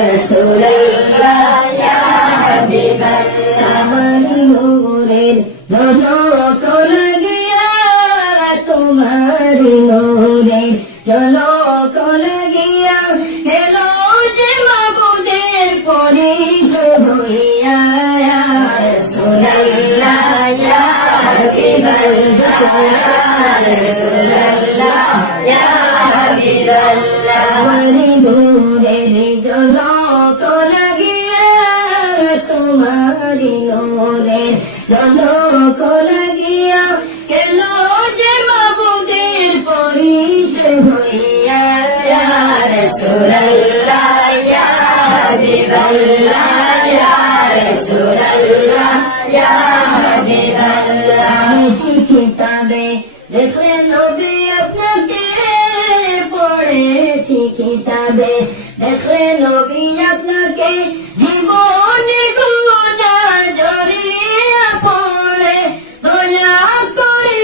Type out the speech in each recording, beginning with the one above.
রাসূলুল্লাহ ইয়া হাবিবাল্লাহ আমার নূরের ঝলক লাগিয়া তোমার নূরের ঝলক লাগিয়া হেলো যে মাবুদের পরিচয় হইয়া ইয়া রাসূলুল্লাহ ইয়া হাবিবাল্লাহ রাসূলুল্লাহ ইয়া হাবিবাল্লাহ আমার নূরের ঝলক লাগিয়া তোমার নূরের ঝলক লাগিয়া হেলো যে মাবুদের পরিচয় হইয়া ইয়া রাসূলুল্লাহ ইয়া হাবিবাল্লাহ ইয়া রাসূলুল্লাহ ইয়া হাবিবাল্লাহ কিতাবে দেখলে নবী আপনাকে পড়েছি কিতাবে দেখলে নবী আপনাকে জীবনে গুনাহ জড়িয়ে পড়ে দয়া করে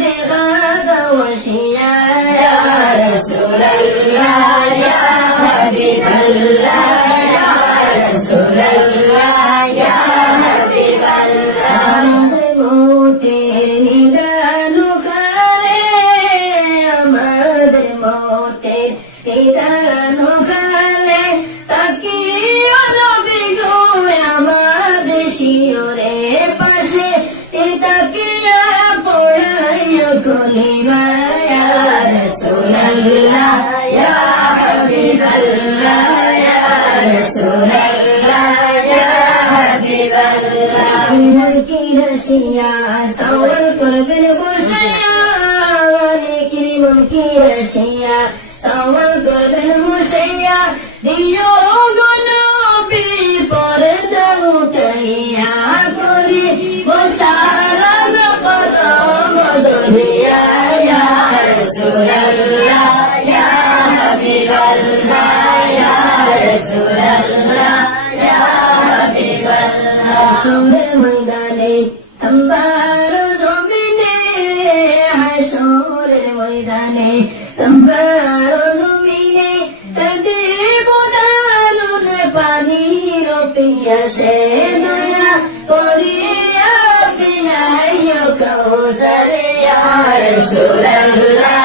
দেখা দাওয়াসিয়া ইয়া রাসূলুল্লাহ ইয়া হাবিবাল্লাহ ইয়া রাসূলুল্লাহ ইয়া হাবিবাল্লাহ আমাদের মতের নিদান খালে আমাদের মতের নিদান খালে তাকিয়া নবী গো আমাদের শিয়রে পাশে তাকিয়া পড়াইয়া কলিমা ইয়া রাসূলুল্লাহ ইয়া হাবিবাল্লাহ ইয়া রাসূলুল্লাহ ইয়া হাবিবাল্লাহ কি রশিয়া সাওয়াল করবেন বসিয়া কিরিমন কি রশিয়া সাওয়াল করবেন বসিয়া দিও গো নবী পর্দা উঠাইয়া করি বসারা কদম দরিয়া ইয়া রাসূলুল্লাহ ইয়া হাবিবাল্লাহ ইয়া রাসূলুল্লাহ ইয়া হাবিবাল্লাহ হাসরের ময়দানে আম্বার জমিনে হাসরের ময়দানে আম্বার জমিনে কাঁদিব দারুন পানির পিয়াসে দয়া করিয়া পিয়াইও কাউসার ইয়া রাসূলুল্লাহ